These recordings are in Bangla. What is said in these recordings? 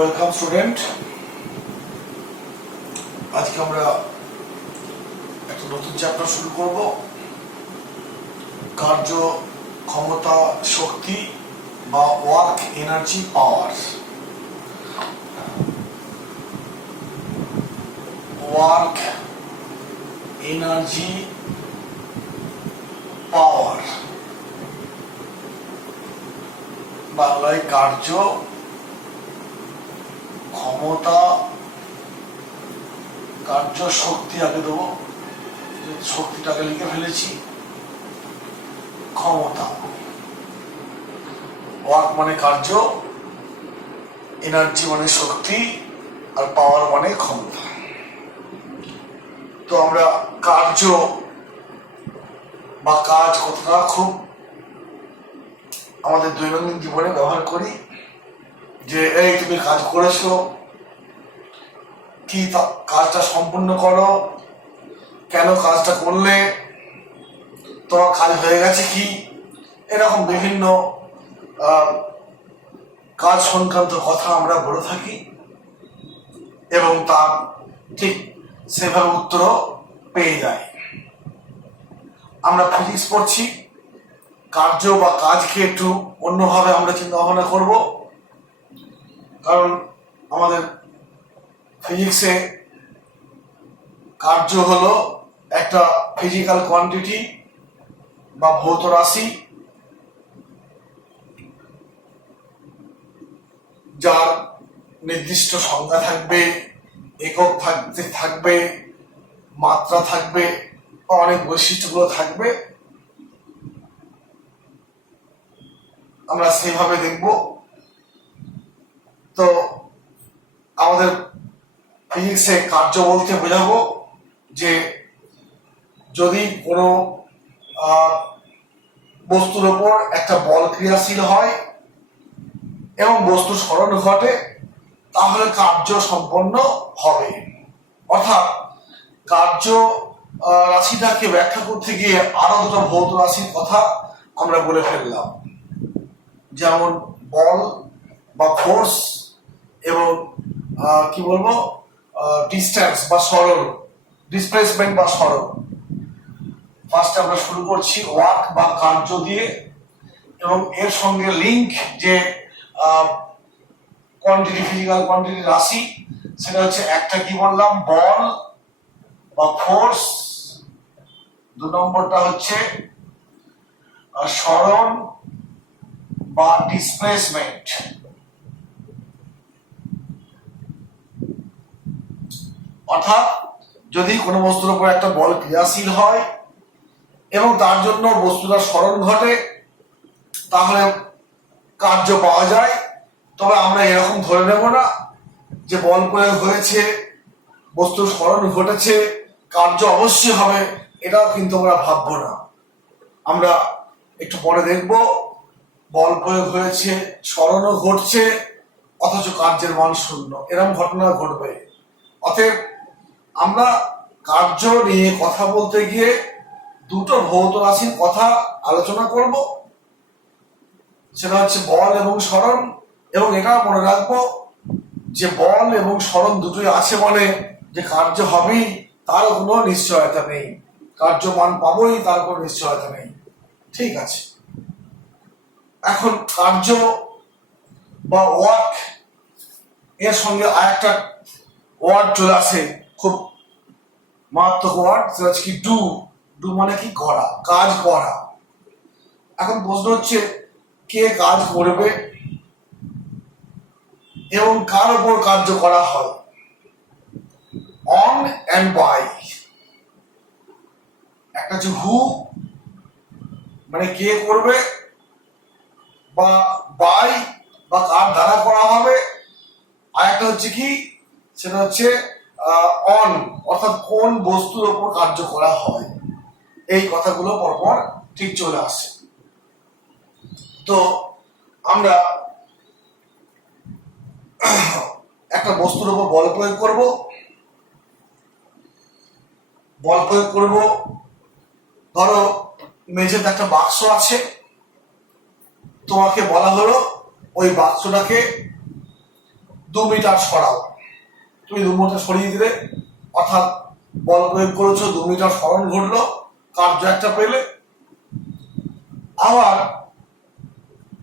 Welcome student. আজকে আমরা একটা নতুন চ্যাপ্টার শুরু করব, কার্য ক্ষমতা শক্তি বা ওয়ার্ক এনার্জি পাওয়ার। ওয়ার্ক এনার্জি পাওয়ার, বাংলায় কার্য ক্ষমতা, কার্য শক্তি আগে দেবো, শক্তিটাকে লিখে ফেলেছি, ক্ষমতা। ওয়ার্ক মানে কার্য, এনার্জি মানে শক্তি, আর পাওয়ার মানে ক্ষমতা। তো আমরা কার্য বা কাজ কথাটা খুব আমাদের দৈনন্দিন জীবনে ব্যবহার করি, যে এই তুমি কাজ করেছো, কি কাজটা সম্পূর্ণ করো, কেন কাজটা করলে, তোমার কাজ হয়ে গেছে কি, এরকম বিভিন্ন কাজ সংক্রান্ত কথা আমরা বলে থাকি এবং তার ঠিক সেভাবে উত্তরও পেয়ে যায়। আমরা ফিজিক্স পড়ছি, কার্য বা কাজকে একটু অন্যভাবে আমরা চিন্তা ভাবনা করবো, কারণ আমাদের ফিজিক্সে কার্য হলো একটা ফিজিক্যাল কোয়ান্টিটি বা ভৌত রাশি, যার নির্দিষ্ট সংজ্ঞা থাকবে, একক থাকবে, মাত্রা থাকবে, অনেক বৈশিষ্ট্যগুলো থাকবে। আমরা সেইভাবে দেখব। তো আমাদের ফিজিক্সে কার্য বলতে বোঝাবো যে যদি কোনো বস্তুর ওপর একটা বল ক্রিয়াশীল হয় এবং বস্তু সরণ ঘটে, তাহলে কার্য সম্পন্ন হবে। অর্থাৎ কার্য রাশিটাকে ব্যাখ্যা করতে গিয়ে আরো দুটো ভৌত রাশির কথা আমরা বলে ফেললাম, যেমন বল বা ফোর্স এবং কি বলবো ডিস্টেন্স বা সরণ, ডিসপ্লেসমেন্ট বা সরণ। ফার্স্ট আমরা শুরু করছি ওয়ার্ক বা কার্য দিয়ে, এবং এর সঙ্গে লিঙ্ক যে কোয়ান্টিটি, ফিজিক্যাল কোয়ান্টিটি রাশি, সেটা হচ্ছে একটা কি বললাম বল বা ফোর্স, দু নম্বরটা হচ্ছে সরণ বা ডিসপ্লেসমেন্ট। অর্থাৎ যদি কোনো বস্তুর উপর একটা বল ক্রিয়াশীল হয় এবং তার জন্য বস্তুটার সরণ ঘটে, তাহলে কার্য পাওয়া যায়। তবে আমরা এরকম ধরে নেব না যে বল প্রয়োগ হয়েছে, বস্তুর সরণ ঘটেছে, কার্য অবশ্যই হবে, এটাও কিন্তু আমরা ভাববো না। আমরা একটু পরে দেখব বল প্রয়োগ হয়েছে, সরণও ঘটছে, অথচ কার্যের মান শূন্য, এরকম ঘটনা ঘটবে। অতএব আমরা কার্য নিয়ে কথা বলতে গিয়ে দুটো ভৌত রাশির কথা আলোচনা করব, সেটা হচ্ছে বল এবং সরণ। এবং এটা মনে রাখবো যে বল এবং সরণ দুটোই আছে বলে যে কার্য হবেই তারও কোনো নিশ্চয়তা নেই, কার্য মান পাবোই তার কোনো নিশ্চয়তা নেই। ঠিক আছে, এখন কার্য বা ওয়ার্ক এর সঙ্গে আরেকটা ওয়ার্ড চলে আসে, খুব মারাত্মক ওয়ার্ড, সেটা হচ্ছে কি ডু। ডু মানে কি করা, কাজ করা। এখন প্রশ্ন হচ্ছে কে কাজ করবে এবং কার উপর কার্য করা হয়। অন অ্যান্ড বাই, একটা হচ্ছে হু মানে কে করবে, বা বাই বা কার দ্বারা করা হবে, আর একটা হচ্ছে কি, সেটা হচ্ছে অন অর্থাৎ কোন বস্তুর উপর কার্য করা হয়। এই কথাগুলো পরপর ঠিক চলে আসে। তো আমরা একটা বস্তুর উপর বল প্রয়োগ করব, ধরো মেঝেতে একটা বাক্স আছে, তোমাকে বলা হলো ওই বাক্সটাকে 2 মিটার সরাও। তুমি 2 মিটার সরিয়ে দিলে, অর্থাৎ বল প্রয়োগ করেছো, 2 মিটার সরণ ঘটলো, কার্য একটা পেলে। আবার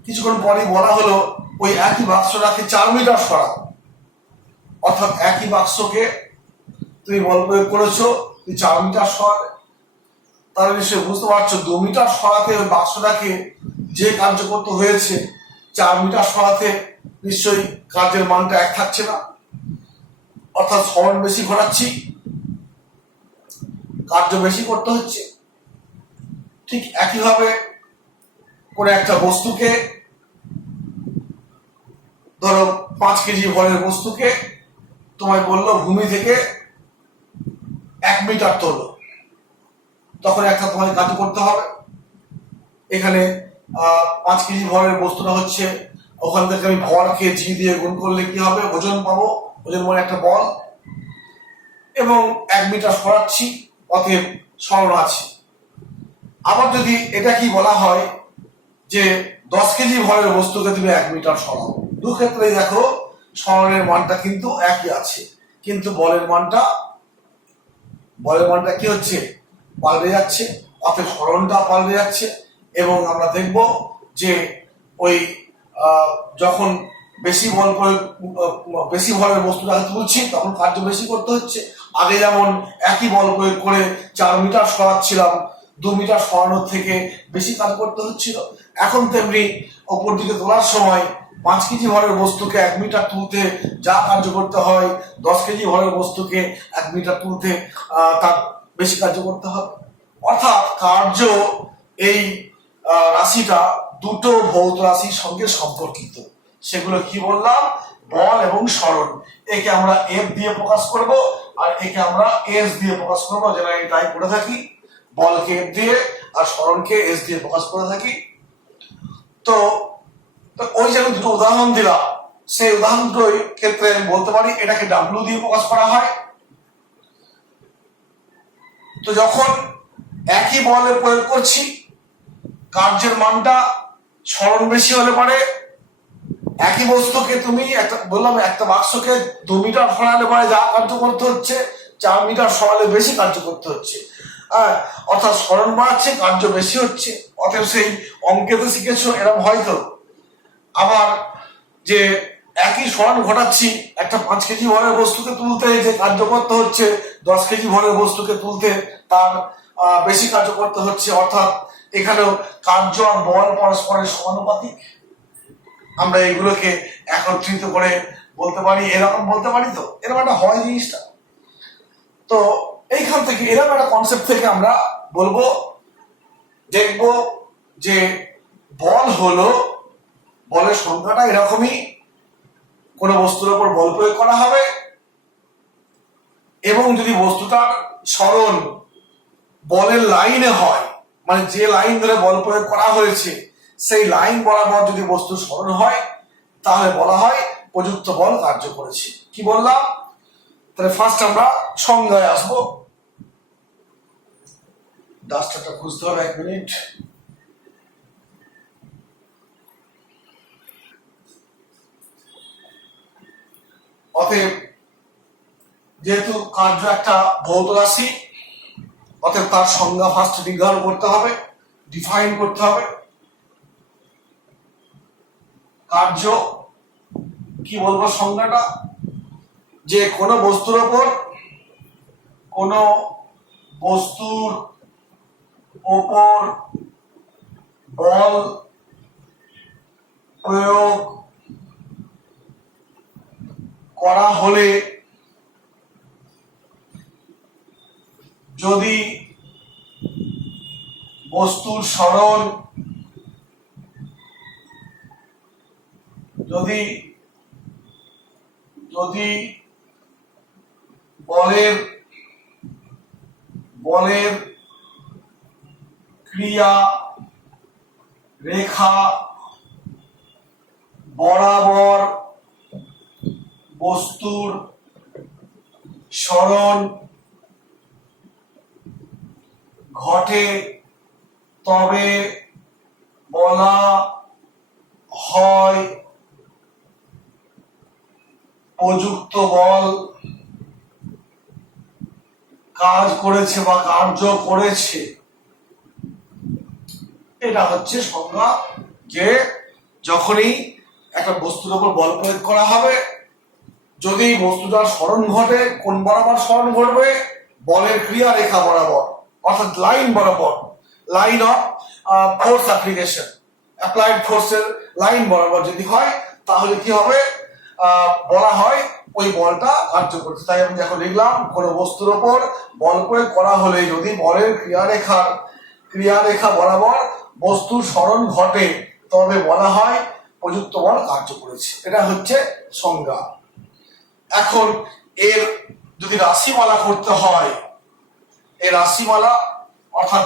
কিছুক্ষণ পরেই বলা হলো ওই একই বাক্সটাকে 4 মিটার সরাও, অর্থাৎ একই বাক্সকে তুমি বল প্রয়োগ করেছো, তুমি 4 মিটার সরালে। তাহলে নিশ্চয়ই বুঝতে পারছো 2 মিটার সরাতে ওই বাক্সটাকে যে কার্য করতে হয়েছে, 4 মিটার সরাতে নিশ্চয়ই কার্যের মানটা এক থাকছে না, অর্থাৎ সরণ বেশি ঘটাচ্ছি, কার্য বেশি করতে হচ্ছে। ঠিক একইভাবে কোনো একটা বস্তুকে, ধরো 5 কেজি ভরের বস্তুকে তোমায় বললো ভূমি থেকে 1 মিটার তোলো, তখন একটা তোমায় কাজ করতে হবে। এখানে 5 কেজি ভরের বস্তুটা হচ্ছে, ওখান থেকে আমি ভরকে জি দিয়ে গুণ করলে কি হবে, ওজন পাবো, ওজন মানে একটা বল, এবং 1 মিটার সরাচ্ছি, অতএব সরণ আছে। আবার যদি এটা কি বলা হয় যে 10 কেজি ভরের বস্তুকে তুমি 1 মিটার সরাও, দু ক্ষেত্রেই দেখো সরণের মানটা কিন্তু একই আছে, কিন্তু বলের মানটা কি হচ্ছে, পাল্টে যাচ্ছে, অতএব সরণটা পাল্টে যাচ্ছে। এবং আমরা দেখব যে ওই যখন বেশি বল প্রয়োগ, বেশি ভরের বস্তুটাকে তুলছি, তখন কার্য বেশি করতে হচ্ছে। আগে যেমন একই বল প্রয়োগ করে 4 মিটার সরাচ্ছিলাম, 2 মিটার সরানোর থেকে বেশি কাজ করতে হচ্ছিল। এখন তেমনি ওপর দিকে তোলার সময় 5 কেজি ভরের বস্তুকে 1 মিটার তুলতে যা কার্য করতে হয়, 10 কেজি ভরের বস্তুকে 1 মিটার তুলতে তার বেশি কার্য করতে হবে। অর্থাৎ কার্য, এই রাশিটা দুটো ভৌত রাশির সঙ্গে সম্পর্কিত। সেগুলো কি বললাম, বল এবং সরণ। একে আমরা এফ দিয়ে প্রকাশ করব, আর একে আমরা এস দিয়ে প্রকাশ করব, যেটা আমি তাই করে থাকি, বলকে এফ দিয়ে আর সরণকে এস দিয়ে প্রকাশ করে থাকি। তো ওই যে আমি দুটো উদাহরণ দিলাম, সেই উদাহরণ দুটোর ক্ষেত্রে আমি বলতে পারি এটাকে ডাব্লিউ দিয়ে প্রকাশ করা হয়। তো যখন একই বলে প্রয়োগ করছি, কার্যের মানটা সরণ বেশি হলে পারে, একই বস্তুকে তুমি বললাম একটা বাক্সকে 2 মিটার সরালে পারে যা কার্য করতে হচ্ছে, 4 মিটার সরালে বেশি কার্য করতে হচ্ছে। অর্থাৎ সরণ বাড়াচ্ছে, কার্য বেশি হচ্ছে। অতএব সেই অঙ্কেতে শিখেছো এরকম হয়তো। আবার যে একই সরণ ঘটাচ্ছি, একটা 5 কেজি ভরের বস্তুকে তুলতে যে কার্য করতে হচ্ছে, 10 কেজি ভরের বস্তুকে তুলতে তার বেশি কার্য করতে হচ্ছে। অর্থাৎ এখানেও কার্য আর বল পরস্পরের সমানুপাতিক। আমরা এগুলোকে একত্রিত করে বলতে পারি, এরকম বলতে পারি। তো এরকম একটা হয় জিনিসটা। তো এইখান থেকে এরকম একটা কনসেপ্ট থেকে আমরা বলবো, দেখব যে বল হলো, বলের সংখ্যাটা এরকমই, কোনো বস্তুর উপর বল প্রয়োগ করা হবে, এবং যদি বস্তুটার সরণ বলের লাইনে হয়, মানে যে লাইন ধরে বল প্রয়োগ করা হয়েছে সেই লাইন বরাবর যদি বস্তুর সরণ হয়, তাহলে বলা হয় প্রযুক্ত বল কার্য করেছে। কি বললাম? তাহলে ফার্স্ট আমরা সংজ্ঞায় আসবো। ডাস্টারটা খুঁজতে হবে, 1 মিনিট। অতএব যেহেতু কার্য একটা ভৌত রাশি, অতএব তার সংজ্ঞা ফার্স্ট নির্ধারণ করতে হবে, ডিফাইন করতে হবে। কার্য কি বলবো সংজ্ঞাটা, যে কোনো বস্তুর ওপর বল প্রয়োগ করা হলে যদি বস্তুর সরণ, যদি বলের ক্রিয়া রেখা বরাবর বস্তুর সরণ ঘটে, তবে বলা হয় প্রযুক্ত বল কাজ করেছে বা কার্য করেছে, এটা হচ্ছে সংজ্ঞা। যে যখনই একটা বস্তুর উপর বল প্রয়োগ করা হবে, যদি বস্তুটার স্মরণ ঘটে, কোন বরাবর স্মরণ ঘটবে? বলের ক্রিয়া রেখা বরাবর, অর্থাৎ লাইন বরাবর, line of force application, applied ফোর্সের লাইন বরাবর যদি হয়, তাহলে কি হবে? বলা হয় ওই বলটা কার্যকর। তাই আমি এখন লিখলাম, কোনো বস্তুর ওপর বল প্রয়োগ করা হলে যদি বলের ক্রিয়ারেখা বরাবর বস্তুর স্মরণ ঘটে, তবে বলা হয় প্রযুক্ত বল কার্য করেছে। এটা হচ্ছে সংজ্ঞা। এখন এর যদি রাশিমালা করতে হয়, এই রাশিমালা অর্থাৎ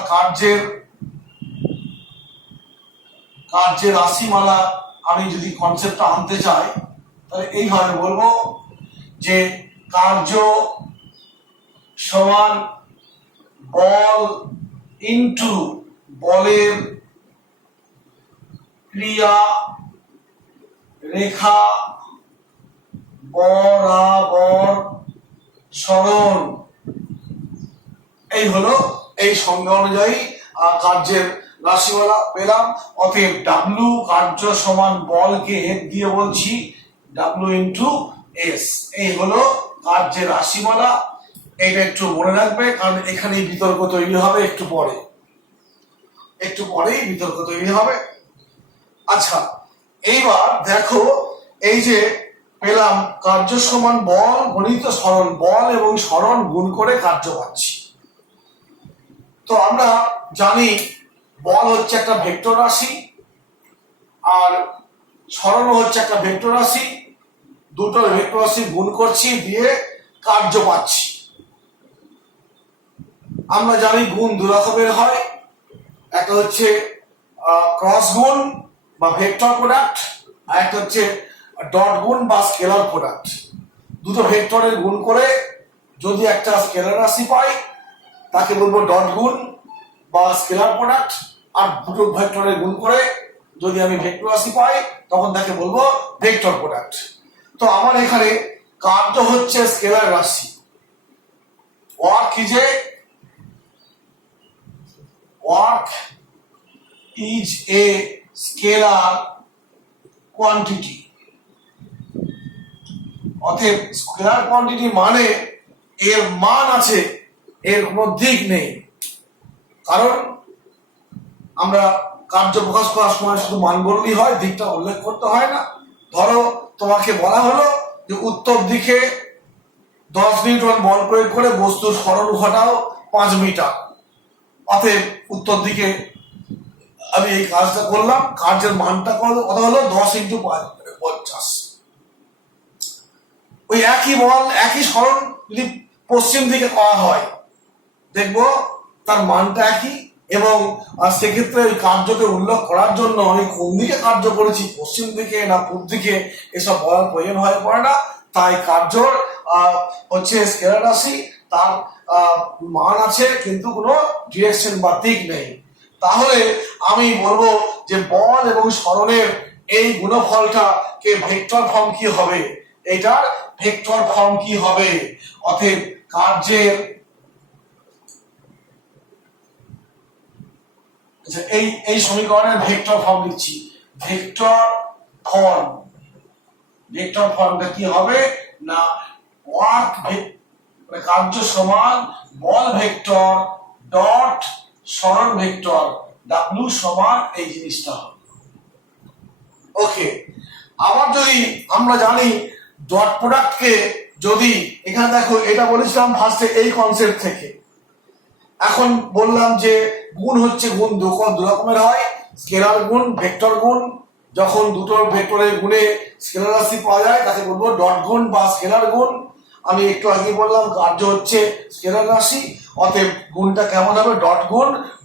কার্যের রাশিমালা আমি যদি কনসেপ্টটা আনতে চাই, তাহলে এইভাবে বলবো যে কার্য সমান বল ইনটু বলের ক্রিয়া রেখা বরাবর সরণ। এই হলো এই সংজ্ঞা অনুযায়ী কার্যের রাশিমালা পেলাম। অতএব ডাব্লু কার্য সমান বলকে এফ দিয়ে বলছি ডাব্লু ইন্টু এস। এই হলো কার্যের রাশিমালা। এটা একটু মনে রাখবে, কারণ এখানে বিতর্ক তৈরি হবে একটু পরেই বিতর্ক তৈরি হবে। আচ্ছা, এইবার দেখো, এই যে পেলাম কার্য সমান বল গণিত সরণ, বল এবং সরণ গুণ করে কার্য পাচ্ছি। তো আমরা জানি বল হচ্ছে একটা ভেক্টর রাশি, আর সরণ হচ্ছে একটা ভেক্টর রাশি। দুটো ভেক্টর রাশি গুণ করছি, দিয়ে কার্য পাচ্ছি। আমরা জানি গুণ দু রকমের হয়, একটা হচ্ছে ক্রস গুণ বা ভেক্টর প্রোডাক্ট, আর একটা হচ্ছে ডট গুণ বা স্কেলার প্রোডাক্ট। দুটো ভেক্টরের গুণ করে যদি একটা স্কেলার রাশি পাই, তাকে বলবো ডট গুণ বা স্কেলার প্রোডাক্ট। আর দুটো ভেক্টরের গুণ করে যদি আমি ভেক্টর রাশি পাই, তখন তাকে বলবো ভেক্টর প্রোডাক্ট। তো আমার এখানে কার্য হচ্ছে স্কেলার রাশি। Work is a scalar quantity. অতএব স্কেলার কোয়ান্টিটি মানে এর মান আছে, এর কোনো দিক নেই। কারণ আমরা কার্য প্রকাশ করার সময় শুধু মান বললেই হয়, দিকটা উল্লেখ করতে হয় না। ধরো তোমাকে বলা হলো যে উত্তর দিকে 10 নিউটন বল প্রয়োগ করে বস্তুর সরণ ঘটাও 5 মিটার। অতএব উত্তর দিকে আমি এই কাজটা করলাম, কার্যের মানটা কত হলো? 10 ইন্টু 50। ওই একই বল একই সরণ যদি পশ্চিম দিকে করা হয়, দেখবো তার মানটা একই। এবং সেক্ষেত্রে ওই কার্যকে উল্লেখ করার জন্য আমি কোন দিকে কার্য করেছি, পশ্চিম দিকে না পূর্ব দিকে, এসব বলার প্রয়োজন হয়ে পড়ে না। তাই কার্যর হচ্ছে স্কেলার রাশি, তার মান আছে কিন্তু কোনো ডিরেকশন বা দিক নেই। তাহলে আমি বলবো যে বল এবং সরণের এই গুণফলটা কে ভেক্টর ফর্ম কি হবে? এটার ভেক্টর ফর্ম কি হবে? অতএব কার্যের এই সমীকরণের ভেক্টর ফর্ম লিখছি। ভেক্টর ফর্মটা কি হবে না, ওয়ার্ক কার্য সমান বল ভেক্টর ডট সরণ ভেক্টর ডাব্লিউ সমান এই জিনিসটা হবে। ওকে, আবার যদি আমরা জানি ডট প্রোডাক্টকে, যদি এখানে দেখো এটা বলেছিলাম ফার্স্টে এই কনসেপ্ট থেকে। এখন বললাম যে গুণ হচ্ছে গুণ দু রকমের হয়, স্কেলার গুণ, ভেক্টর গুণ। যখন দুটো ভেক্টরের গুণে স্কেলার রাশি পাওয়া যায়, তাকে বলবো ডট গুণ বা স্কেলার গুণ। আমি একটু আগে বললাম কার্য হচ্ছে স্কেলার রাশি, অতএব গুণটা কেমন হবে?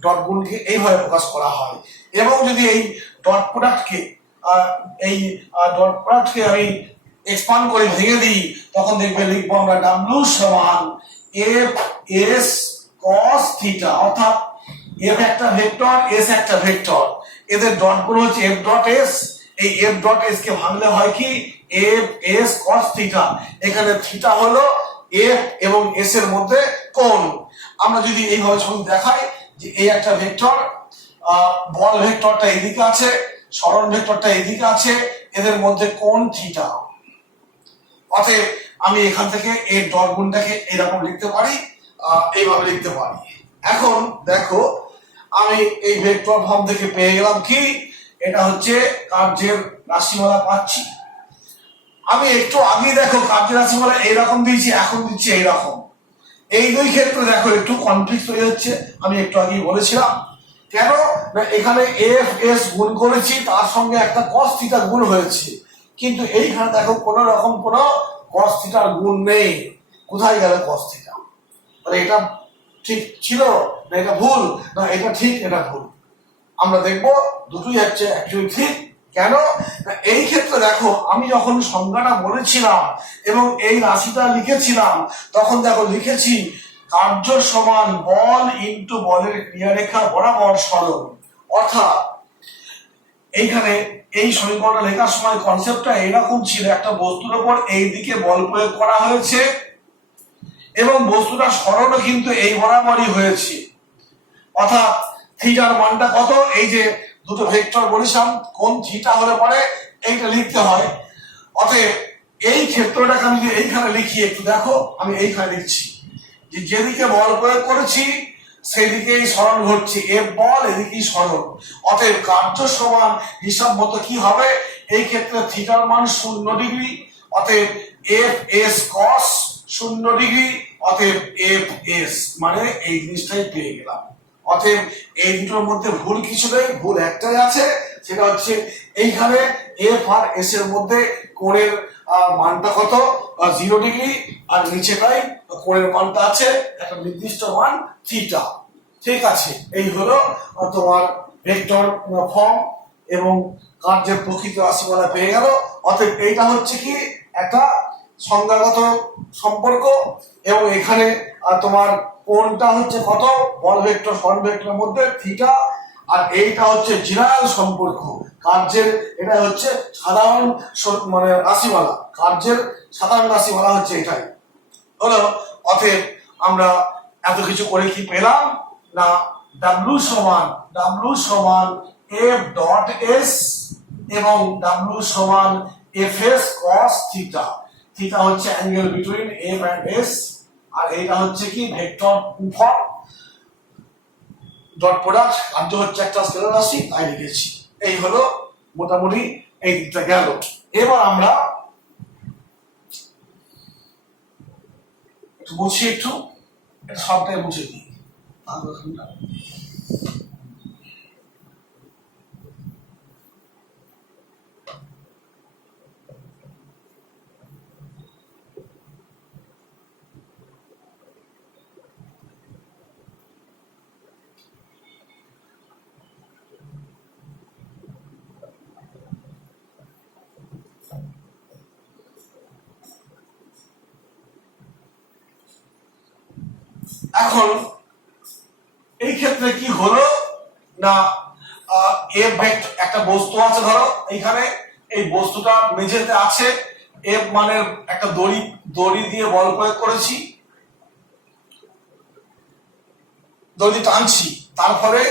ডট গুণকে এইভাবে প্রকাশ করা হয়। এবং যদি এই ডট প্রোডাক্টকে আমি এক্সপান্ড করে ভেঙে দিই, তখন দেখবে লিখবো আমরা ডাব্লিউ সমান এফ এস cos থিটা। অর্থাৎ এফ একটা ভেক্টর, এস একটা ভেক্টর, এদের ডট গুণ হচ্ছে এফ ডট এস। এই এফ ডট এস কে ভাঙলে হয় কি, এফ এস কস থিটা। এখানে থিটা হলো এফ এবং এস এর মধ্যে কোণ। আমরা যদি এইভাবে ছবি দেখাই যে এই একটা ভেক্টর, বল ভেক্টরটা এদিকে আছে, সরণ ভেক্টরটা এদিকে আছে, এদের মধ্যে কোণ থিটা। অতএব আমি এখান থেকে এর ডট গুণটাকে এরকম লিখতে পারি, এইভাবে লিখতে পারি। এখন দেখো আমি এই ভেক্টর ফর্ম থেকে পেয়ে গেলাম কি, এটা হচ্ছে কার্যের রাশিমালা পাচ্ছি। আমি একটু আগে দেখো কার্যের রাশিমালা এইরকম দিয়েছি, এখন দিচ্ছি এইরকম। এই দুই ক্ষেত্রে দেখো একটু কনফ্লিক্ট তৈরি হচ্ছে, আমি একটু আগেই বলেছিলাম। কেন না এখানে এফ এস গুণ করেছি, তার সঙ্গে একটা কস থিটা গুণ হয়েছে, কিন্তু এইখানে দেখো কোন রকম কোনো কস থিটার গুণ নেই। কোথায় গেল কস থিটা? তাহলে এটা ঠিক ছিল না এটা ভুল? না এটা ঠিক, এটা ভুল। আমরা দেখবো দুটোই হচ্ছে অ্যাকচুয়ালি ঠিক। কেন না এই ক্ষেত্রে দেখো আমি যখন সংজ্ঞাটা বলেছিলাম এবং এই রাশিটা লিখেছিলাম, তখন দেখো লিখেছি কার্য সমান বল ইনটু বলের ক্রিয়ারেখা বরাবর সরণ। অর্থাৎ এইখানে এই সমীকরণটা লেখার সময় কনসেপ্টটা এরকম ছিল, একটা বস্তুর উপর এই দিকে বল প্রয়োগ করা হয়েছে এবং বস্তুটা সরণও কিন্তু এই বরাবরই হয়েছে। অর্থাৎ থিটার মানটা কত, এই যে দুটো ভেক্টর বলেছিলাম কোন থিটা হলে পরে এইটা লিখতে হয়। অতএব এই ক্ষেত্রটাকে আমি যদি এইখানে লিখি, একটু দেখো আমি এইখানে লিখছি যে যেদিকে বল প্রয়োগ করেছি সেই দিকেই সরণ ঘটছে, এফ বল এদিকেই সরণ। অতএব কার্য সমান হিসাব মতো কি হবে, এই ক্ষেত্রে থিটার মান 0 ডিগ্রি, অতএব এফ এস কস 0 ডিগ্রি, অতএব এফ এস মানে এই জিনিসটাই পেয়ে গেলাম। অতএব এই দুটোর মধ্যে ভুল কিছু নেই, ভুল একটাই আছে, সেটা হচ্ছে এইখানে এফ আর এস এর মধ্যে কোণের মানটা কত 0 ডিগ্রি, আর নিচেটাই কোণের মানটা আছে একটা নির্দিষ্ট মান থিটা। ঠিক আছে, এই হলো তোমার ভেক্টর ফর্ম এবং কার্যের প্রকৃত রাশিমালা পেয়ে গেল। অতএব এইটা হচ্ছে কি একটা সংজ্ঞাগত সম্পর্ক, এবং এখানে তোমার কোণটা হচ্ছে কত, বল ভেক্টর সরণ ভেক্টরের মধ্যে থিটা, আর এইটা হচ্ছে জেনারেল সম্পর্ক কার্যের। এটা হচ্ছে সাধারণ মানে রাশিমালা, কার্যের সাধারণ রাশিমালা হচ্ছে এটাই হলো। অতএব আমরা এত কিছু করে কি পেলাম না, W সমান F ডট S এবং W সমান Fs cos থিটা। থিটা হচ্ছে angle between F and S, আর এইটা হচ্ছে কি ভেক্টর ফর্ম ডট প্রোডাক্ট, কার্য হচ্ছে একটা স্কেলার রাশি, তাই লিখেছি। এই হলো মোটামুটি এই দিকটা গেল। এবার আমরা একটু মুছি, একটু এটা সবটাই মুছে দিই। এখন এই ক্ষেত্রে কি হলো না, এফ ভেক্টর একটা বস্তু আছে, ধরো এইখানে এই বস্তুটা মেঝেতে আছে, এফ মানের একটা দড়ি দিয়ে বল প্রয়োগ করেছি, দড়ি টানছি, তারপরে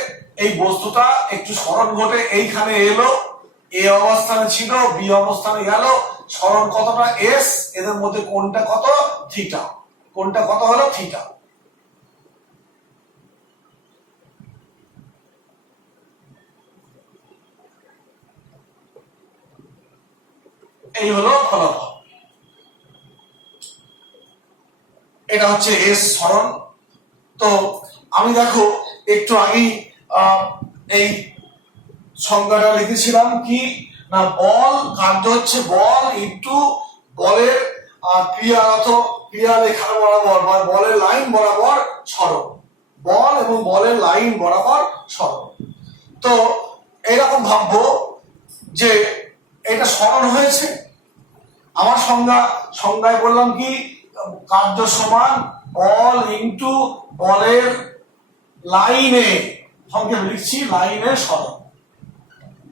এই বস্তুটা একটু সরণ ঘটে এইখানে এলো, এ অবস্থানে ছিল, বি অবস্থানে গেল, সরণ কতটা এস, এদের মধ্যে কোণটা কত থিটা, কোণটা কত হলো থিটা। এই হলো ফলাফল। এটা হচ্ছে এস সরণ। তো আমি দেখো একটু আগেই এই সংজ্ঞাটা লিখেছিলাম কি না, বল কার্য হচ্ছে বল ইনটু বলের ক্রিয়ারেখা বরাবর বা বলের লাইন বরাবর সরণ, বল এবং বলের লাইন বরাবর সরণ। তো এইরকম ভাববো যে এটা সরণ হয়েছে, আমার সংজ্ঞায় বললাম কি কার্য সমান বল ইনটু বলের লাইনে, সংক্ষেপে লিখছি লাইনে সরণ।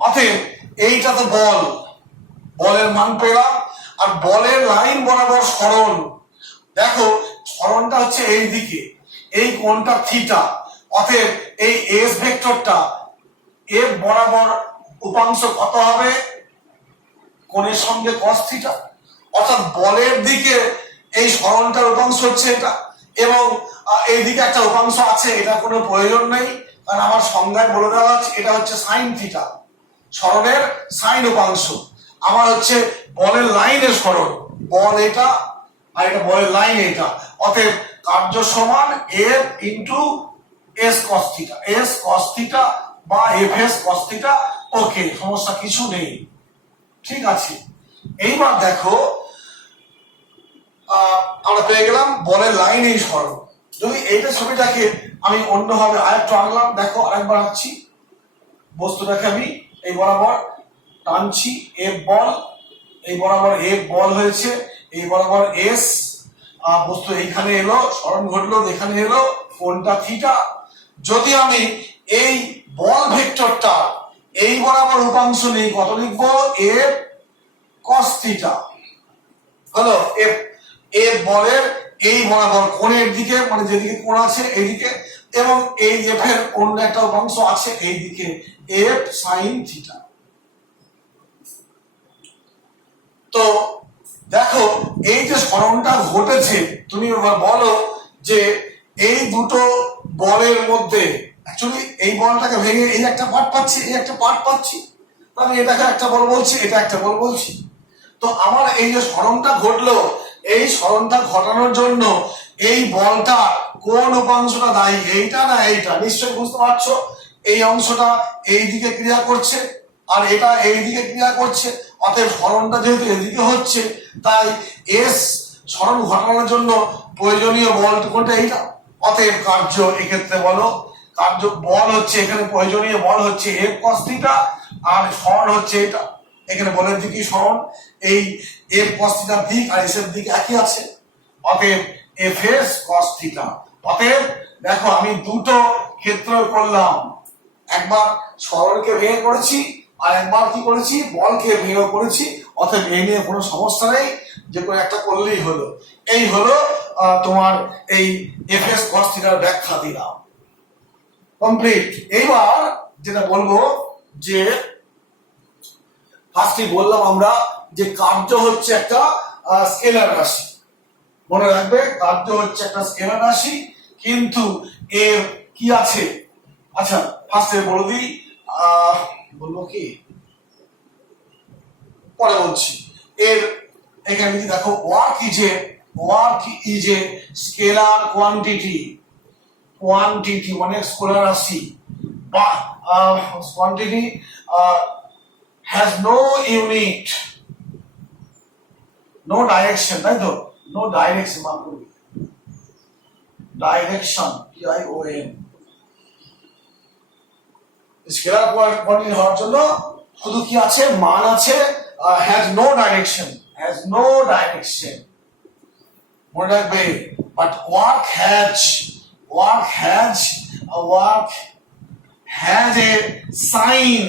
অতএব এইটা তো বলের মান পেলাম, আর বলের লাইন বরাবর সরণ, দেখো সরণটা হচ্ছে এই দিকে, এই কোণটা থিটা, অতএব এই এস ভেক্টরটা এফ বরাবর উপাংশ কত হবে, কোণের সঙ্গে cos থিটা, অর্থাৎ বলের দিকে এই সরণটার উপাংশ হচ্ছে এটা, এবং এইদিকে একটা উপাংশ আছে, এটা কোনো প্রয়োজন নেই, কারণ আমার সংজ্ঞায় বলে দেওয়া আছে এটা হচ্ছে সাইন থিটা, সরণের সাইন উপাংশ। আমার হচ্ছে বলের লাইনের সরণ, বল এটা আর এটা বলের লাইন এটা, অতএব কার্য সমান F into S cos theta, S cos theta বা এফ এস কস থিটা। ওকে, সমস্যা কিছু নেই, ঠিক আছে। এইবার দেখো আমরা পেয়ে গেলাম বলের লাইন এই সরণ। যদি এইটা ছবিটাকে আমি অন্যভাবে আরেকটু আনলাম, দেখো আরেকবার আঁকছি, বস্তুটাকে আমি এই বরাবর টানছি, এফ বল, এই বরাবর এফ বল হয়েছে, এই বরাবর এস বস্তু এইখানে এলো, সরণ ঘটলো, এখানে এলো, কোণটা থিটা। যদি আমি এই বল ভেক্টরটা এই বরাবর উপাংশ নেই, কত লিখবো, এফ কস থিটা, হলো এফ, এফ বলের এই বরাবর কোণের দিকে, মানে যেদিকে কোণ আছে এইদিকে, এবং এই এফ এর অন্য একটা উপাংশ আছে এইদিকে, এফ সাইন থিটা। তো দেখো এই যে সরণটা ঘটেছে, তুমি এবার বলো যে এই দুটো বলের মধ্যে অ্যাকচুয়ালি এই বলটাকে ভেঙে এই একটা পার্ট পাচ্ছি, এই একটা পার্ট পাচ্ছি, আমি এটাকে একটা বল বলছি, এটা একটা বল বলছি। তো আমার এই যে সরণটা ঘটলো, এই সরণটা ঘটানোর জন্য এই বলটা কোন উপাংশটা দায়ী, এইটা না এইটা, নিশ্চয়ই বুঝতে পারছো। এই অংশটা এই দিকে ক্রিয়া করছে আর এটা এই দিকে ক্রিয়া করছে, অতএব সরণটা যেহেতু এদিকে হচ্ছে, তাই এস সরণ ঘটানোর জন্য প্রয়োজনীয় বল কোনটা, এইটা। অতএব কার্য এক্ষেত্রে বলো, কার্য বল হচ্ছে এখানে প্রয়োজনীয় বল হচ্ছে এফ কস থিটা, আর সরণ হচ্ছে এটা, এখানে বলের দিকই সরণ, এই এফ কস থিটার দিক আর এস এর দিক একই আছে, অতএব এফ এস কস থিটা। অতএব দেখো আমি দুটো ক্ষেত্র করলাম, একবার সরণকে ভেঙে করেছি আর একবার কি করেছি, বলকে ভেঙে করেছি, অতএব এই নিয়ে কোনো সমস্যা নেই, যে কোনো একটা করলেই হলো। এই হলো তোমার এই এফ এস কস থিটার ব্যাখ্যা দিলাম, কমপ্লিট। এইবার যেটা বলবো যে ফার্স্টে বললাম আমরা যে কার্য হচ্ছে একটা স্কেলার রাশি, মনে রাখবে কার্য হচ্ছে একটা স্কেলার রাশি, কিন্তু এর কি আছে, আচ্ছা ফার্স্টে বলে দিই, বলবো কি পরে বলছি। এর এখানে কি দেখো, work is a scalar quantity, quantity মানে স্কেলার রাশি, বা quantity has no unit, no direction, তাই তো, no direction, direction DION, scalar quantity হওয়ার জন্য শুধু কি আছে, মান আছে, has no direction, মনে রাখবে। But work has a sign,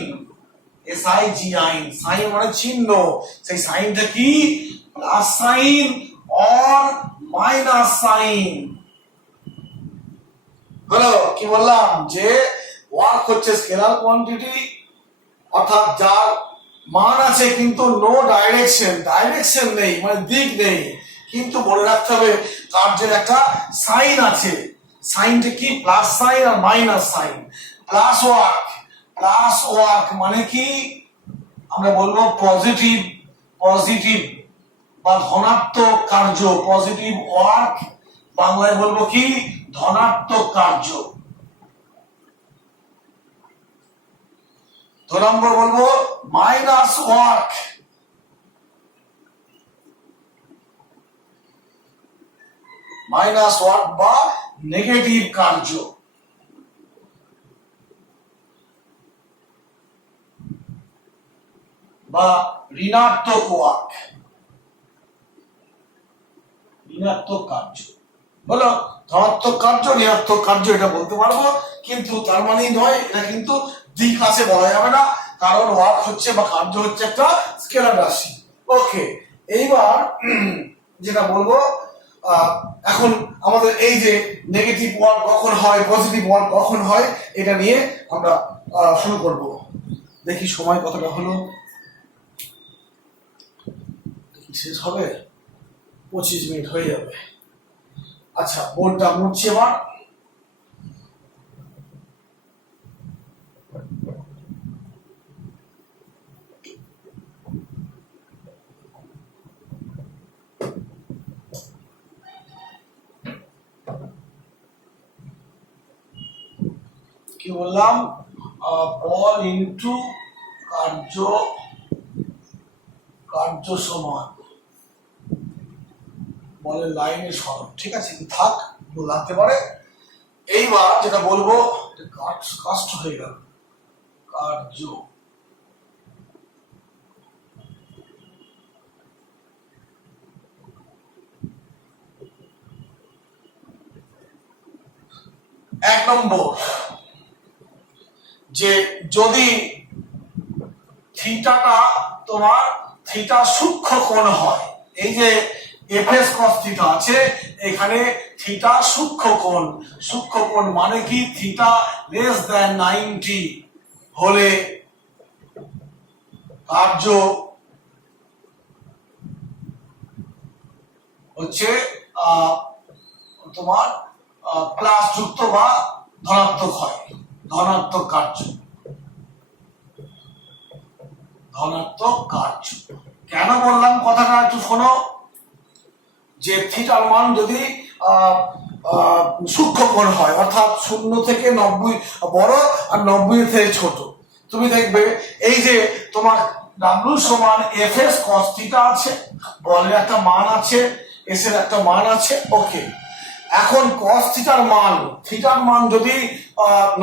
SIGN, sign মানে চিহ্ন, সেই সাইনটা কি, plus sign or minus sine. হলো কি বললাম, যে ওয়ার্ক হচ্ছে স্কেলার কোয়ান্টিটি, অর্থাৎ যার মান আছে কিন্তু নো ডাইরেকশন নেই, মানে দিক নেই, কিন্তু মনে রাখতে হবে কার্যের একটা সাইন আছে, সাইনটা কি, প্লাস সাইন আর মাইনাস সাইন। প্লাস ওয়ার্ক মানে কি, আমরা বলবো পজিটিভ বা ধনাত্মক কার্য, পজিটিভ ওয়ার্ক, বাংলায় বলবো কি, ধনাত্মক কার্য। 2 নম্বর বলবো মাইনাস ওয়ার্ক, বা নেগেটিভ কার্য। বা ঋণাত্মক ওয়ার্ক, ঋণাত্মক কার্য। বলো ধনাত্মক কার্য, ঋণাত্মক কার্য এটা বলতে পারবো, কিন্তু তার মানেই নয় এটা কিন্তু দিক আছে বলা যাবে না, কারণ ওয়ার্ক হচ্ছে বা কার্য হচ্ছে একটা স্কেলার রাশি। ওকে, এইবার যেটা বলবো, এখন আমাদের এই যে নেগেটিভ ওয়ার্ড কখন হয়, পজিটিভ ওয়ার্ড কখন হয়, এটা নিয়ে আমরা শুরু করব। দেখি সময় কতটা হলো, শেষ হবে, 25 মিনিট হয়ে যাবে। আচ্ছা, বোর্ডটা মুছছি এবার। কি বললাম, বল ইনটু কার্য সমান বলের লাইনের সমান, ঠিক আছে, থাক, ভুল লাগতে পারে। এইবার যেটা বলবো, কাস্ট হয়ে গেল, কার্য এক নম্বর, যে যদি থিটাটা তোমার থিটা সূক্ষ্ম কোণ হয়, এই যে এফএস কস থিটা আছে, এখানে থিটা সূক্ষ্ম কোণ মানে কি, থিটা লেস দ্যান 90 হলে কার্য হচ্ছে তোমার প্লাস যুক্ত বা ধনাত্মক হয়, ধনাত্মক কার্য। কেন বললাম কথাটা একটু শোনো, যে থিটার মান যদি সূক্ষ্ম কোণ হয়, অর্থাৎ 0 থেকে 90 বড় আর 90 থেকে ছোট, তুমি দেখবে এই যে তোমার ডাব্লিউ সমান এফ এস কস থিটা আছে, বলের একটা মান আছে, এস এর একটা মান আছে, ওকে। এখন কস থিটার মান যদি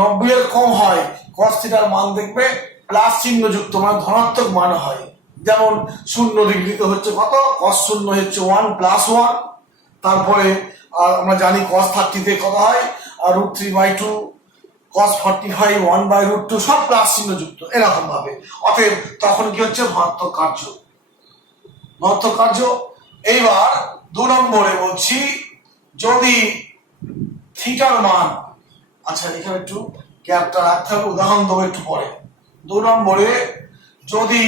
90 এর কম হয়, কস থিটার মান দেখবে প্লাস চিহ্ন যুক্ত, মানে ধনাত্মক মান হয়। যেমন 0 ডিগ্রিতে হচ্ছে কত, cos 0 হচ্ছে 1 প্লাস 1, তারপরে আমরা জানি cos 30 কত হয়, √3/2, cos 45 1/√2, সব প্লাস চিহ্ন যুক্ত এরকম ভাবে। অতএব তখন কি হচ্ছে, ধনাত্মক কার্য। এইবার 2 নম্বরে বলছি, যদি থিটার মান, আচ্ছা এখানে একটু গ্যাপটা রাখতে হবে, উদাহরণ দেবো একটু পরে। 2 নম্বরে যদি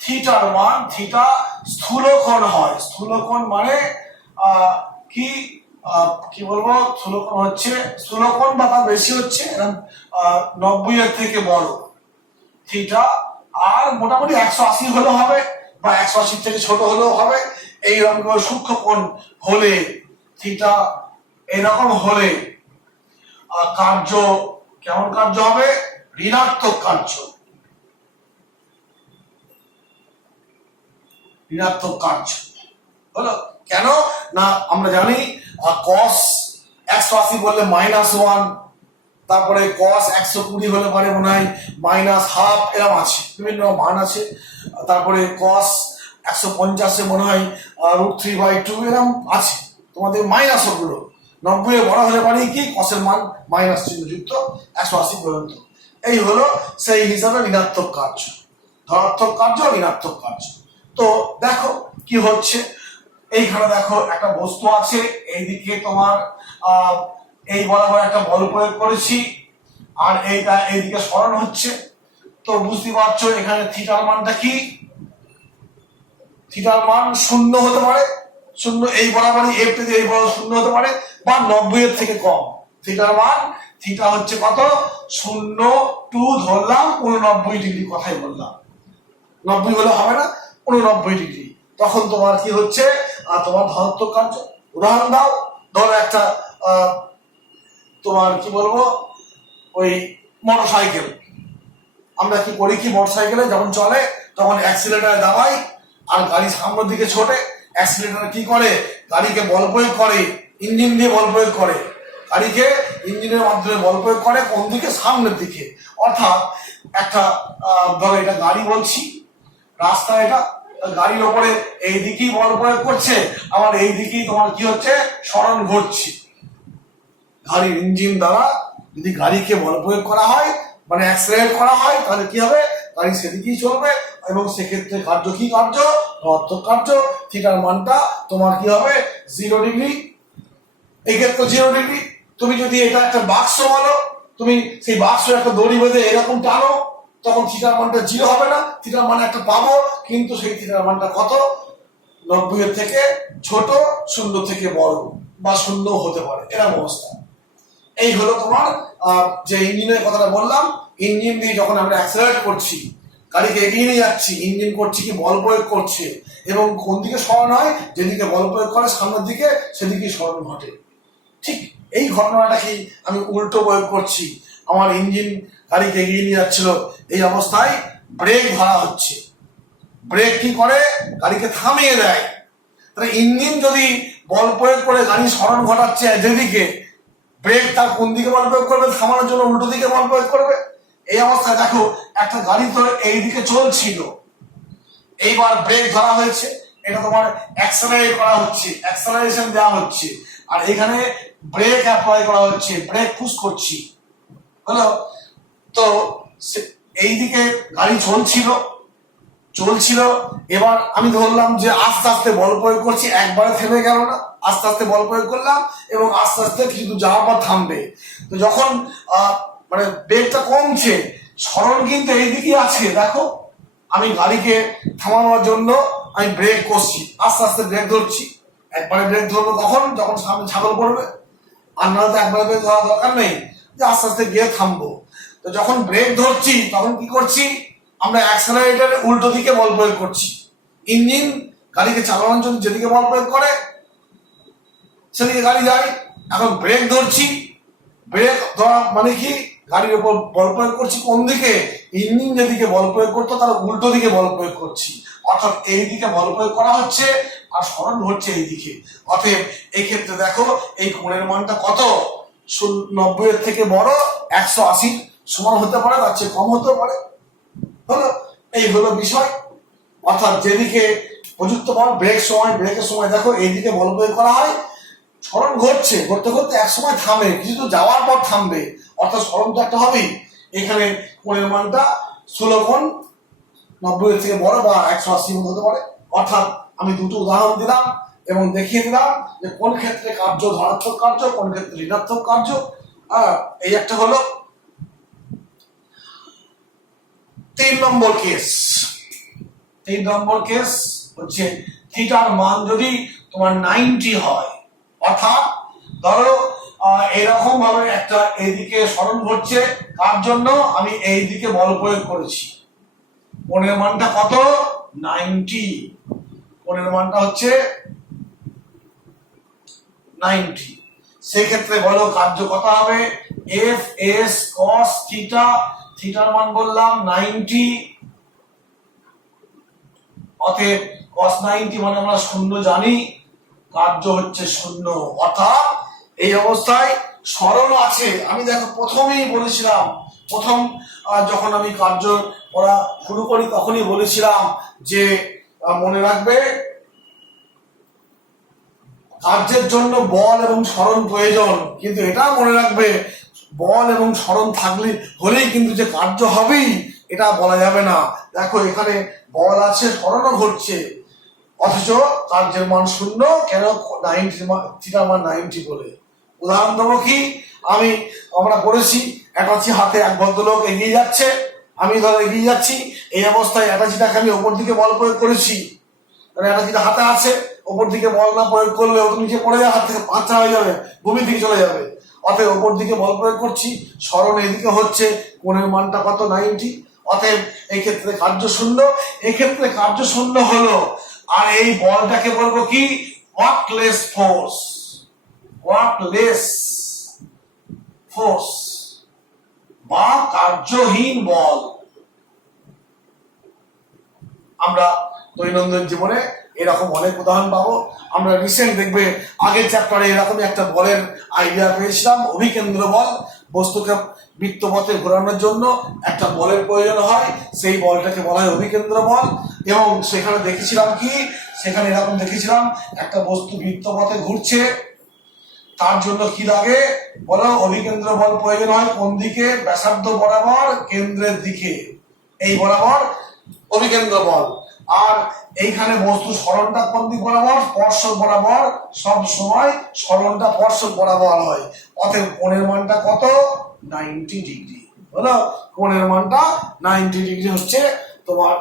থিটার মান, থিটা স্থূলকোণ হয়, স্থূলকোণ মানে কি বলবো, স্থূলকোণ বা তার বেশি হচ্ছে, 90 এর থেকে বড় থিটা, আর মোটামুটি 180 হলেও হবে বা 180 থেকে ছোট হলেও হবে, এইরকম সূক্ষ্ম কোণ হলে, থিটা এরকম হলে কার্য কেমন কার্য হবে, ঋণাত্মক কার্য হলো। কেন না, আমরা জানি cos 180 বললে -1, তারপরে cos 120 হলে পারে মনে হয় -1/2, এরকম আছে, বিভিন্ন মান আছে। তারপরে cos 150 মনে হয় √3/2, এরকম আছে তোমাদের মাইনাস গুলো। 90 এর বড় হলে পারে কি, cos এর মান মাইনাস চিহ্ন যুক্ত 180 পর্যন্ত। এই হলো সেই হিসাবে ঋণাত্মক কার্য, ধনাত্মক কার্য, ঋণাত্মক কার্য। তো দেখো কি হচ্ছে, এইখানে দেখো একটা বস্তু আছে, এইদিকে তোমার এই বরাবর একটা বল প্রয়োগ করেছি, আর এইদিকে সরণ হচ্ছে। তো বুঝতে পারছো এখানে থিটার মানটা কি, থিটার মান 0 হতে পারে, 0 এই বরাবরই, এফ থেকে এই বরাবর 0 হতে পারে, বা 90 এর থেকে কম। থিটার মান, থিটা হচ্ছে কত, 0 টু ধরলাম 89 ডিগ্রি, কথাই বললাম, 90 হলে হবে না, 89 ডিগ্রি, তখন তোমার কি হচ্ছে, তোমার ধনাত্মক কার্য। উদাহরণ দাও, ধরো একটা তোমার কি বলবো, ওই মোটরসাইকেল, আমরা কি করি, কি মোটরসাইকেলে যখন চলে তখন অ্যাক্সিলারেটর দাবাই, আর গাড়ি সামনের দিকে ছোটে, অ্যাক্সিলারেটর কি করে, গাড়িকে বল প্রয়োগ করে, ইঞ্জিন দিয়ে বল প্রয়োগ করে, গাড়িকে ইঞ্জিনের মাধ্যমে বল প্রয়োগ করে কোন দিকে, সামনের দিকে। অর্থাৎ একটা ধরো এটা গাড়ি বলছি, রাস্তা, এটা গাড়ির ওপরে এই দিকেই বল প্রয়োগ করছে, আবার এই দিকেই তোমার কি হচ্ছে, সরণ ঘটছে। গাড়ির ইঞ্জিন দ্বারা যদি গাড়িকে বল প্রয়োগ করা হয়, মানে অ্যাক্সিলারেট করা হয়, তাহলে কি হবে, গাড়ি সেদিকেই চলবে, এবং সেক্ষেত্রে কার্য কি, কার্য ধনাত্মক কার্য, থিটার মানটা তোমার কি হবে 0 ডিগ্রি। এক্ষেত্রে 0 ডিগ্রি। তুমি যদি এটা একটা বাক্স বলো, তুমি সেই বাক্স একটা দড়ি বেঁধে এরকম টানো, তখন থিটার মানটা 0 হবে না, থিটার মান একটা পাবো, কিন্তু সেই থিটার মানটা কত, 90 এর থেকে ছোট, 0 থেকে বড়, বা 0 হতে পারে, এরকম অবস্থা। এই হলো তোমার যে ইঞ্জিনের কথাটা বললাম। ইঞ্জিন দিয়ে যখন আমরা অ্যাক্সেলারেট করছি, গাড়িকে এগিয়ে নিয়ে যাচ্ছি, ইঞ্জিন করছি কি বল প্রয়োগ করছে, এবং কোন দিকে সরণ হয়, যেদিকে বল প্রয়োগ করে সামনের দিকে সেদিকে সরণ ঘটে। ঠিক এই ঘটনাটাকেই আমি উল্টো প্রয়োগ করছি। আমার ইঞ্জিন গাড়িকে এগিয়ে নিয়ে যাচ্ছিল, এই অবস্থায় ব্রেক ধরা হচ্ছে। ব্রেক কি করে, গাড়িকে থামিয়ে দেয়। তাহলে ইঞ্জিন যদি বল প্রয়োগ করে গাড়ি সরণ ঘটাচ্ছে যেদিকে, ব্রেক তার কোন দিকে বল প্রয়োগ করবে, থামানোর জন্য উল্টো দিকে বল প্রয়োগ করবে। এই অবস্থায় দেখো একটা গাড়ি তো এই দিকে চলছিল, এইবার ব্রেক ধরা হয়েছে, এটা তোমার অ্যাক্সেলারেট করা হচ্ছে, অ্যাক্সেলারেশন দেওয়া হচ্ছে, আর এখানে ব্রেক অ্যাপ্লাই করা হচ্ছে, ব্রেক পুশ করছি, হলো। তো এইদিকে গাড়ি চলছিল, এবার আমি ধরলাম যে আস্তে আস্তে বল প্রয়োগ করছি, একবারে থেমে গেল না, আস্তে আস্তে বল প্রয়োগ করলাম, এবং আস্তে আস্তে কিছু যাওয়ার পর থামবে। তো যখন মানে ব্রেকটা কমছে, সরণ কিন্তু এইদিকে আছে, দেখো আমি গাড়িকে থামানোর জন্য আমি ব্রেক করছি, আস্তে আস্তে ব্রেক ধরছি। একবারে ব্রেক ধরবো কখন, যখন সামনে ছাগল পড়বে, আর নাহলে তো একবারে ব্রেক ধরা দরকার নেই, যে আস্তে আস্তে গিয়ে থামবো। তো যখন ব্রেক ধরছি তখন কি করছি, আমরা অ্যাক্সেলারেটরের উল্টো দিকে বল প্রয়োগ করছি। ইঞ্জিন গাড়িকে চালানোর জন্য যেদিকে বল প্রয়োগ করে সেদিকে গাড়ি যায়। এখন ব্রেক ধরছি, ব্রেক ধরা মানে কি, গাড়ির উপর বল প্রয়োগ করছি কোন দিকে, ইঞ্জিন যেদিকে বল প্রয়োগ করতো তার উল্টো দিকে বল প্রয়োগ করছি, অর্থাৎ এই দিকে বল প্রয়োগ করা হচ্ছে আর সরণ হচ্ছে এই দিকে। অতএব এই ক্ষেত্রে দেখো এই কোণের মানটা কত, 90 এর থেকে বড়, 180 সমান হতে পারে, তার চেয়ে কম হতে পারে, হলো। এই হলো বিষয়। অর্থাৎ যেদিকে প্রযুক্ত বল, ব্রেকের সময় দেখো এইদিকে বল প্রয়োগ করা হয়, সরণ ঘটতে ঘটতে এক সময় থামে, কিছু তো যাওয়ার পর থামবে, অর্থাৎ সরণ তো একটা হবেই। এখানে কোণের মানটা 16 কোণ, 90 এর থেকে বড় বা 180 হতে পারে। অর্থাৎ আমি দুটো উদাহরণ দিলাম এবং দেখিয়ে দিলাম যে কোন ক্ষেত্রে কার্য ধনাত্মক কার্য, কোন ক্ষেত্রে ঋণাত্মক কার্য। এই একটা হলো 3 নম্বর কেস। 3 নম্বর কেস হচ্ছে থিটার মান যদি তোমার 90 হয়, অর্থাৎ ধরো এরকম ভাবে একটা এইদিকে সরণ ঘটছে, কার জন্য, আমি এইদিকে বল প্রয়োগ করেছি, কোণের মানটা কত, 90, কোণের মানটা হচ্ছে 90। সেই ক্ষেত্রে বলো কার্য কত হবে, এফ এস কস থিটা, থিটার মান বললাম 90, অতএব cos 90 মানে আমরা 0 জানি, কার্য হচ্ছে 0। অর্থাৎ এই অবস্থায় সরণ আছে। আমি দেখো প্রথমেই বলেছিলাম, প্রথম যখন আমি কার্য করা শুরু করি তখনই বলেছিলাম যে মনে রাখবে কার্যের জন্য বল এবং সরণ প্রয়োজন, কিন্তু এটা মনে রাখবে বল এবং সরণ হলেই কিন্তু যে কার্য হবেই এটা বলা যাবে না। দেখো এখানে বল আছে, সরণও ঘটছে, অথচ কার্যের মান 0, কেন, 90 থিটার মান 90 বলে। উদাহরণ দেবো কি, আমরা করেছি অ্যাটাচি হাতে এক ভদ্রলোক এগিয়ে যাচ্ছে, আমি ধরো এগিয়ে যাচ্ছি, এই অবস্থায় অ্যাটাচিটাকে আমি ওপর দিকে বল প্রয়োগ করেছি, অ্যাটাচিটা হাতে আছে, ওপর দিকে বল না প্রয়োগ করলে ও তো নিচে পড়ে যাবে, হাত থেকে পাঁচা হয়ে যাবে, ভূমির দিকে চলে যাবে। অতএব ওপর দিকে বল প্রয়োগ করছি, সরণ এদিকে হচ্ছে, কোণের মানটা কত, 90। অতএব এই ক্ষেত্রে কার্য 0, এই ক্ষেত্রে কার্য 0 হলো। আর এই বলটাকে বলবো কি, ওয়ার্কলেস ফোর্স, ওয়ার্কলেস ফোর্স বা কার্যহীন বল। আমরা দৈনন্দিন জীবনে এরকম অনেক উদাহরণ পাবো। আমরা রিসেন্ট দেখবে আগের চ্যাপ্টারে এরকমই একটা বলের আইডিয়া পেয়েছিলাম, অভিকেন্দ্র বল। বস্তুকে বৃত্তপথে ঘোরানোর জন্য একটা বলের প্রয়োজন হয়, সেই বলটাকে বলা হয় অভিকেন্দ্র বল। এবং সেখানে দেখেছিলাম কি, সেখানে এরকম দেখেছিলাম একটা বস্তু বৃত্তপথে ঘুরছে, তার জন্য কি লাগে বলো, অভিকেন্দ্র বল প্রয়োজন হয় কোন দিকে, ব্যাসার্ধ বরাবর কেন্দ্রের দিকে, এই বরাবর অভিকেন্দ্র বল। আর এইখানে বস্তু সরণটা কোন দিক বরাবর, স্পর্শক বরাবর, সব সময় সরণটা স্পর্শক বরাবর হয়। অতএব কোণের মানটা কত, 90 ডিগ্রি হলো। কোণের মানটা 90 ডিগ্রি হচ্ছে তোমার।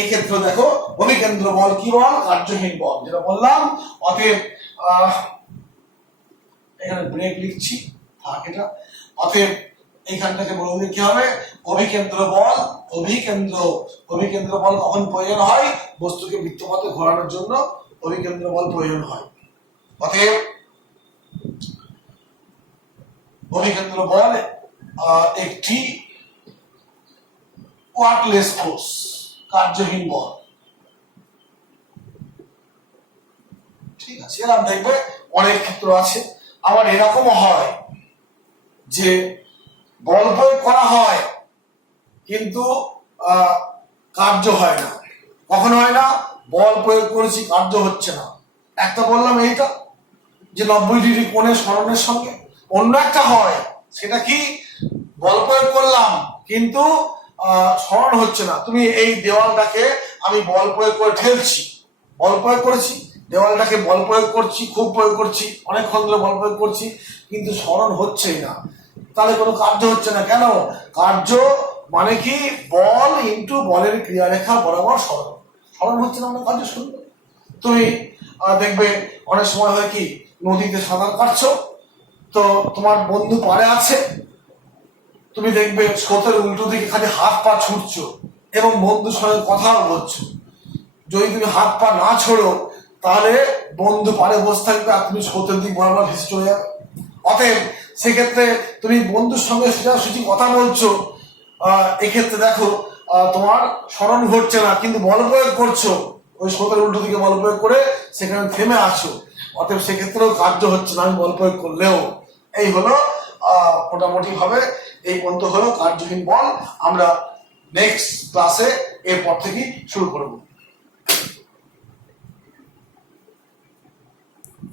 এক্ষেত্রে দেখো অভিকেন্দ্র বল কি বল, কার্যহীন বল, যেটা বললাম। অতএব এখানে ব্রেক লিখছি, থাক এটা। অতএব এইখান থেকে বলে দিলে কি হবে, অভিকেন্দ্র বল, অভিকেন্দ্র বল কখন প্রয়োজন হয়, বস্তুকে বৃত্তপথে ঘোরানোর জন্য অভিকেন্দ্র বল প্রয়োজন হয়। অতএব অভিকেন্দ্র বল একটি ওয়ার্কলেস ফোর্স, কার্যহীন বল। ঠিক আছে, এরকম দেখবে অনেক ক্ষেত্র আছে। আবার এরকমও হয় যে বল প্রয়োগ করা হয় কিন্তু কার্য হয় না। কখন হয় না, বল প্রয়োগ করেছি কার্য হচ্ছে না। একটা বললাম এইটা যে 90 ডিগ্রি কোণের সরণের সঙ্গে। অন্য একটা হয়, সেটা কি, বল প্রয়োগ করলাম কিন্তু সরণ হচ্ছে না। তুমি এই দেওয়ালটাকে আমি বল প্রয়োগ করে ঠেলছি, বল প্রয়োগ করেছি, দেওয়ালটাকে বল প্রয়োগ করছি, খুব প্রয়োগ করছি, অনেকক্ষণ ধরে বল প্রয়োগ করছি, কিন্তু সরণ হচ্ছেই না। তাহলে কোনো কার্য হচ্ছে না। কেন, কার্য মানে কি, বল ইন্টু বলের ক্রিয়ারেখা বরাবর সরণ। সরণ হচ্ছে না, মানে কার্য শুরু। তুমি দেখবে অনেক সময় হয় কি, নদীতে সাঁতার কাটছো, তো তোমার বন্ধু পাড়ে আছে, তুমি দেখবে স্রোতের উল্টো দিকে খালি হাত পা ছুটছো এবং বন্ধুর সঙ্গে কথাও বলছো। যদি তুমি হাত পা না ছোড়ো তাহলে বন্ধু পাড়ে বসে থাকবে আর তুমি স্রোতের দিক বরাবর ভেসে চলে যাবে। অতএব সেক্ষেত্রে তুমি বন্ধুর সঙ্গে সোজাসুজি কথা বলছো, এক্ষেত্রে দেখো তোমার স্মরণ ঘটছে না, কিন্তু বল প্রয়োগ করছো, ওই স্রোতের উল্টো দিকে বল প্রয়োগ করে সেখানে থেমে আসো। অতএব সেক্ষেত্রেও কার্য হচ্ছে না, আমি বল প্রয়োগ করলেও। এই হলো মোটামুটি ভাবে এই পর্যন্ত হলো কার্যহীন বল। আমরা নেক্সট ক্লাসে এরপর থেকেই শুরু করবো।